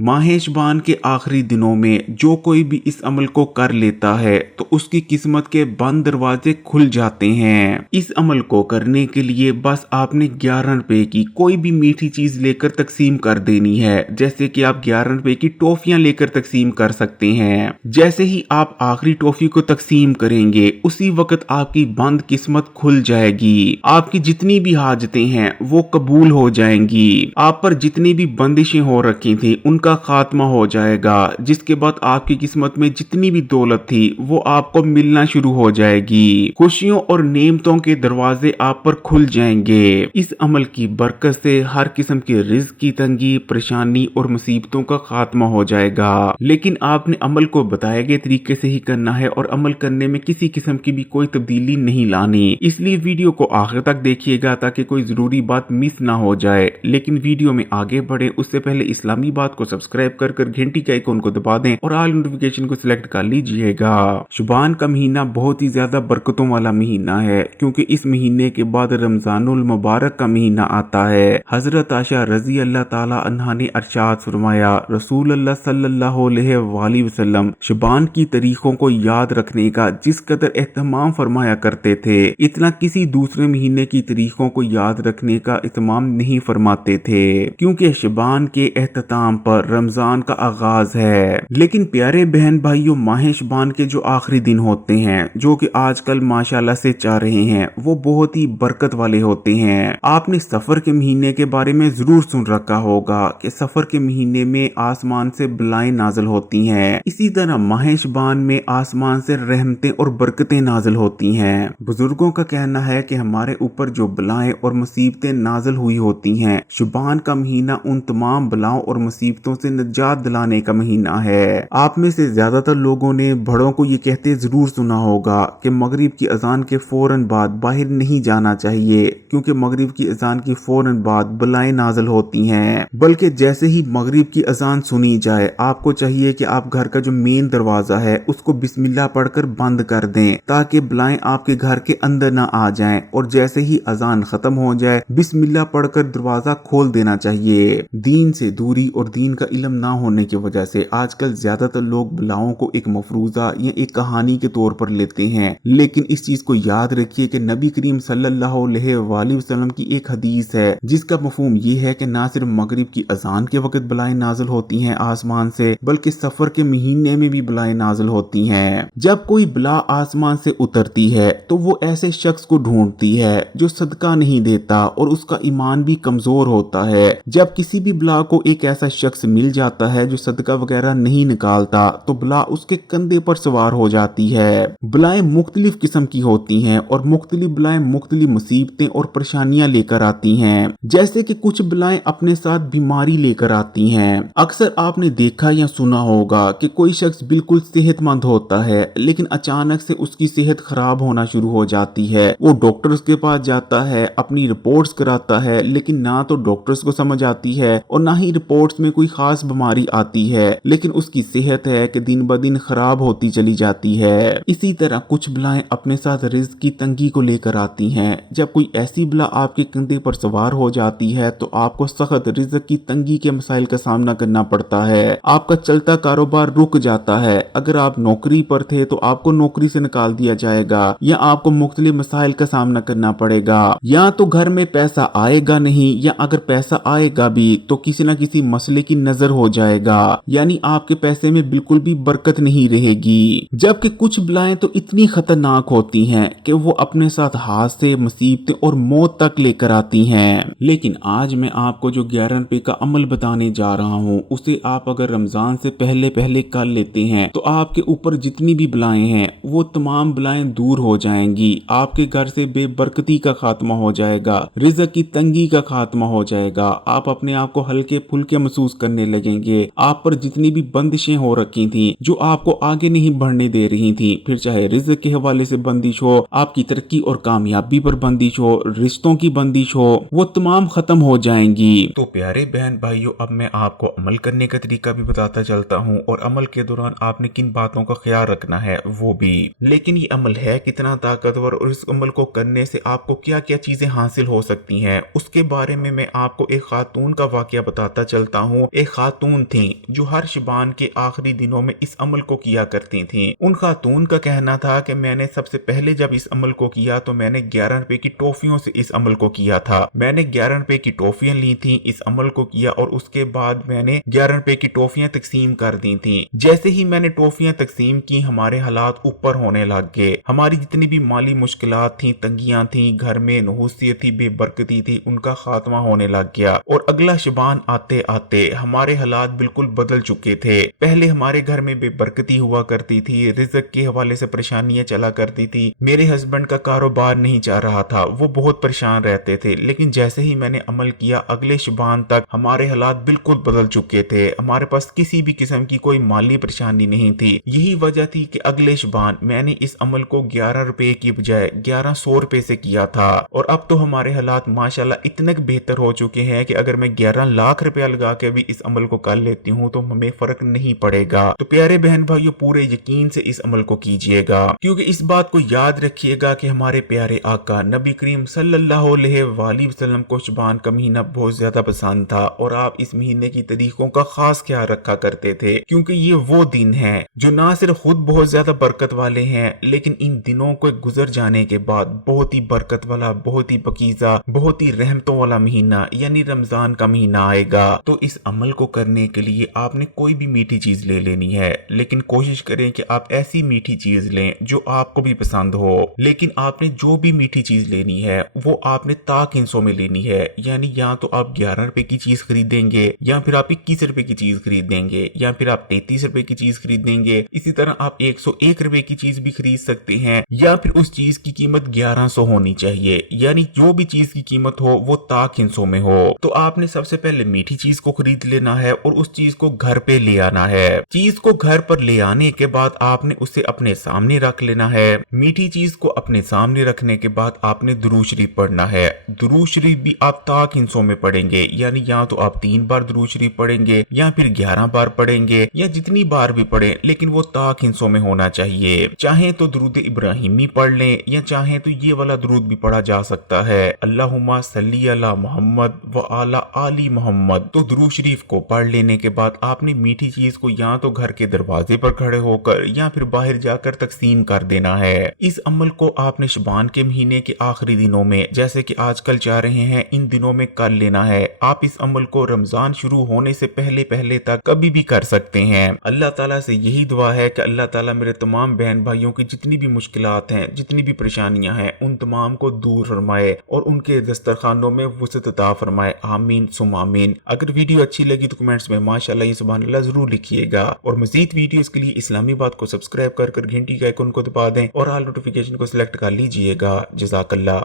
माह शाबान के आखिरी दिनों में जो कोई भी इस अमल को कर लेता है तो उसकी किस्मत के बंद दरवाजे खुल जाते हैं। इस अमल को करने के लिए बस आपने 11 रुपए की कोई भी मीठी चीज लेकर तकसीम कर देनी है। जैसे कि आप 11 रुपए की टॉफियां लेकर तकसीम कर सकते हैं। जैसे ही आप आखिरी टॉफी को तकसीम करेंगे उसी वक्त आपकी बंद किस्मत खुल जाएगी। आपकी जितनी भी हाजतें हैं वो कबूल हो जाएंगी। आप पर जितनी भी बंदिशें हो रखी थी उनका खात्मा हो जाएगा, जिसके बाद आपकी किस्मत में जितनी भी दौलत थी वो आपको मिलना शुरू हो जाएगी। खुशियों और नेमतों के दरवाजे आप पर खुल जाएंगे। इस अमल की बरकत से हर किस्म की रिज़्क की तंगी, परेशानी और मुसीबतों का खात्मा हो जाएगा। लेकिन आपने अमल को बताए गए तरीके से ही करना है और अमल करने में किसी किस्म की भी कोई तब्दीली नहीं लानी। इसलिए वीडियो को आखिर तक देखिएगा ताकि कोई जरूरी बात मिस ना हो जाए। लेकिन वीडियो में आगे बढ़े उससे पहले इस्लामी बात को सब्सक्राइब कर घंटी के आइकॉन को दबा दें और ऑल नोटिफिकेशन को सिलेक्ट कर लीजिएगा। शुबान का महीना बहुत ही ज्यादा बरकतों वाला महीना है, क्योंकि इस महीने के बाद रमजानुल मुबारक का महीना आता है। हजरत आयशा रजी अल्लाह ताला अन्हा ने अरशाद फरमाया, रसूल अल्लाह सल्लल्लाहु अलैहि वसल्लम शुबान की तारीखों को याद रखने का जिस कदर एहतमाम फरमाया करते थे, इतना किसी दूसरे महीने की तारीखों को याद रखने का एहतमाम नहीं फरमाते थे, क्योंकि शुबान के एहतमाम पर रमजान का आगाज है। लेकिन प्यारे बहन भाइयों, माह शुबान के जो आखिरी दिन होते हैं, जो कि आजकल माशाल्लाह से चाह रहे हैं, वो बहुत ही बरकत वाले होते हैं। आपने सफर के महीने के बारे में जरूर सुन रखा होगा कि सफर के महीने में आसमान से बलाएं नाजिल होती हैं। इसी तरह माह शुबान में आसमान से रहमतें और बरकतें नाजिल होती हैं। बुजुर्गों का कहना है कि हमारे ऊपर जो बलाएं और मुसीबतें नाजिल हुई होती हैं, शुबान का महीना उन तमाम बलाओं और मुसीबतों से निजात दिलाने का महीना है। आप में से ज्यादातर लोगों ने बड़ों को ये कहते जरूर सुना होगा कि मगरिब की अजान के फौरन बाद बाहर नहीं जाना चाहिए, क्योंकि मगरिब की अजान की फौरन बाद बलाएं नाजिल होती हैं। बल्कि जैसे ही मगरिब की अजान सुनी जाए आपको चाहिए कि आप घर का जो मेन दरवाजा है उसको बिस्मिल्लाह पढ़कर बंद कर दें, ताकि बलाएं आपके घर के अंदर ना आ जाएं। और जैसे ही अजान खत्म हो जाए बिस्मिल्लाह पढ़कर दरवाजा खोल देना चाहिए। दीन से दूरी और दीन का इल्म ना होने की वजह से आजकल ज्यादातर लोग बलाओं को एक मफरूजा या एक कहानी के तौर पर लेते हैं। लेकिन इस चीज को याद रखिए कि नबी करीम सल्लल्लाहु अलैहि वसल्लम की एक हदीस है जिसका मफहूम ये है कि ना सिर्फ मगरिब की अजान के वक्त बलाएं नाजिल होती हैं आसमान से, बल्कि सफर के महीने में भी बलाएं नाजिल होती हैं। जब कोई बला आसमान से उतरती है तो वो ऐसे शख्स को ढूंढती है जो सदका नहीं देता और उसका ईमान भी कमजोर होता है। जब किसी भी बला को एक ऐसा शख्स मिल जाता है जो सदका वगैरह नहीं निकालता तो बला उसके कंधे पर सवार हो जाती है। बलाएं मुख्तलिफ किस्म की होती हैं और मुख्तलिफ बलाएं मुख्तलिफ मुसीबतें और परेशानियां लेकर आती हैं। जैसे कि कुछ बलाएं अपने साथ बीमारी लेकर आती हैं। अक्सर आपने देखा या सुना होगा कि कोई शख्स बिल्कुल सेहतमंद होता है लेकिन अचानक से उसकी सेहत खराब होना शुरू हो जाती है। वो डॉक्टर्स के पास जाता है, अपनी रिपोर्ट्स कराता है, लेकिन ना तो डॉक्टर्स को समझ आती है और ना ही रिपोर्ट्स में कोई खास बीमारी आती है, लेकिन उसकी सेहत है कि दिन ब दिन खराब होती चली जाती है। इसी तरह कुछ बलाएं अपने साथ रिज़्क की तंगी को लेकर आती हैं। जब कोई ऐसी बला आपके कंधे पर सवार हो जाती है तो आपको सख्त रिज़्क की तंगी के मसाइल का सामना करना पड़ता है। आपका चलता कारोबार रुक जाता है। अगर आप नौकरी पर थे तो आपको नौकरी से निकाल दिया जाएगा या आपको मुख्तलिफ मसाइल का सामना करना पड़ेगा। या तो घर में पैसा आएगा नहीं, या अगर पैसा आएगा भी तो किसी न किसी मसले की नजर हो जाएगा, यानी आपके पैसे में बिल्कुल भी बरकत नहीं रहेगी। जबकि कुछ बलाएं तो इतनी खतरनाक होती हैं कि वो अपने साथ हादसे, मुसीबतें और मौत तक लेकर आती हैं। लेकिन आज मैं आपको जो 11 रुपए का अमल बताने जा रहा हूँ उसे आप अगर रमजान से पहले पहले कर लेते हैं तो आपके ऊपर जितनी भी बलाएं हैं वो तमाम बलाएं दूर हो जाएंगी। आपके घर से बेबरकती का खात्मा हो जाएगा, रिज़्क की तंगी का खात्मा हो जाएगा। आप अपने आप को हल्के फुल्के महसूस करने लगेंगे। आप पर जितनी भी बंदिशें हो रखी थी जो आपको आगे नहीं बढ़ने दे रही थी, फिर चाहे रिज़्क के हवाले से बंदिश हो, आपकी तरक्की और कामयाबी पर बंदिश हो, रिश्तों की बंदिश हो, वो तमाम खत्म हो जाएंगी। तो प्यारे बहन भाइयों, अब मैं आपको अमल करने का तरीका भी बताता चलता हूँ और अमल के दौरान आपने किन बातों का ख्याल रखना है वो भी। लेकिन ये अमल है कितना ताकतवर और इस अमल को करने से आपको क्या क्या चीजें हासिल हो सकती हैं उसके बारे में मैं आपको एक खातून का वाकया बताता चलता हूँ। एक खातून थीं जो हर शबान के आखिरी दिनों में इस अमल को किया करती थीं। उन खातून का कहना था कि मैंने सबसे पहले जब इस अमल को किया तो मैंने 11 रुपए की टॉफियों से इस अमल को किया था। मैंने 11 रुपए की टॉफियां ली थी, इस अमल को किया और उसके बाद मैंने 11 रुपए की टॉफियां तकसीम कर दी थी। जैसे ही मैंने टॉफियां तकसीम की हमारे हालात ऊपर होने लग गए। हमारी जितनी भी माली मुश्किलात थी, तंगियां थी, घर में नहुसियत थी, बेबरकती थी, उनका खात्मा होने लग गया। और अगला शबान आते आते हमारे हालात बिल्कुल बदल चुके थे। पहले हमारे घर में बेबरकती हुआ करती थी, रिज़्क के हवाले से परेशानियां चला करती थी। मेरे हस्बैंड का कारोबार नहीं चल रहा था, वो बहुत परेशान रहते थे। लेकिन जैसे ही मैंने अमल किया अगले शबान तक हमारे हालात बिल्कुल बदल चुके थे। हमारे पास किसी भी किस्म की कोई माली परेशानी नहीं थी। यही वजह थी कि अगले शबान मैंने इस अमल को 11 रुपए की बजाय 1100 रुपए से किया था। और अब तो हमारे हालात माशाल्लाह इतने बेहतर हो चुके हैं कि अगर मैं 11 लाख रुपया लगा के भी इस अमल को कर लेती हूँ तो हमें फर्क नहीं पड़ेगा। तो प्यारे बहन भाइयों, पूरे यकीन से इस अमल को कीजिएगा, क्योंकि इस बात को याद रखिएगा कि हमारे प्यारे आका नबी करीम सल्लल्लाहु अलैहि वसल्लम को शबान का महीना बहुत ज्यादा पसंद था और आप इस महीने की तारीखों का खास ख्याल रखा करते थे, क्योंकि ये वो दिन है जो ना सिर्फ खुद बहुत ज्यादा बरकत वाले हैं लेकिन इन दिनों को गुजर जाने के बाद बहुत ही बरकत वाला, बहुत ही पकीज़ा, बहुत ही रहमतों वाला महीना यानी रमजान का महीना आएगा। तो इस अमल को करने के लिए आपने कोई भी मीठी चीज ले लेनी है, लेकिन कोशिश करें कि आप ऐसी मीठी चीज लें जो आपको भी पसंद हो। लेकिन आपने जो भी मीठी चीज लेनी है वो आपने ताक हिस्सों में लेनी है, यानी या तो आप 11 रुपए की चीज खरीदेंगे या फिर आप 21 रुपए की चीज खरीदेंगे या फिर आप 33 रुपए की चीज खरीदेंगे। इसी तरह आप 101 रुपए की चीज भी खरीद सकते हैं या फिर उस चीज की कीमत 1100 होनी चाहिए, यानी जो भी चीज की कीमत हो वो ताक हिस्सों में हो। तो आपने सबसे पहले मीठी चीज को खरीद लेना है और उस चीज को घर पे ले आना है। चीज को घर पर ले आने के बाद आपने उसे अपने सामने रख लेना है। मीठी चीज को अपने सामने रखने के बाद आपने दुरूद शरीफ पढ़ना है। दुरूद शरीफ भी आप ताक हिस्सों में पढ़ेंगे, यानी या तो आप 3 बार दुरूद शरीफ पढ़ेंगे या फिर 11 बार पढ़ेंगे या जितनी बार भी पढ़े, लेकिन वो ताक हिस्सों में होना चाहिए। चाहे तो दुरूद इब्राहिमी पढ़ लें या चाहे तो ये वाला दुरूद भी पढ़ा जा सकता है, अल्लाहुम्मा सल्ली अला मोहम्मद व आला आली मोहम्मद। तो दुरूद शरीफ को पढ़ लेने के बाद आपने मीठी चीज को या तो घर के दरवाजे पर खड़े होकर या फिर बाहर जाकर तकसीम कर देना है। इस अमल को आपने शबान के महीने के आखिरी दिनों में, जैसे कि आजकल जा रहे हैं, इन दिनों में कर लेना है। आप इस अमल को रमजान शुरू होने से पहले पहले तक कभी भी कर सकते हैं। अल्लाह ताला से यही दुआ है कि अल्लाह ताला मेरे तमाम बहन भाइयों की जितनी भी मुश्किलात हैं, जितनी भी परेशानियां हैं, उन तमाम को दूर फरमाए और उनके दस्तरखानों में वसअत अता फरमाए। आमीन सुम आमीन। अगर वीडियो अच्छी लगी तो कमेंट्स में माशाल्लाह या सुभान अल्लाह जरूर लिखिएगा और मजीद वीडियोस के लिए इस्लामी बात को सब्सक्राइब कर घंटी के आइकन को दबा दें और ऑल नोटिफिकेशन को सिलेक्ट कर लीजिएगा। जज़ाकल्लाह।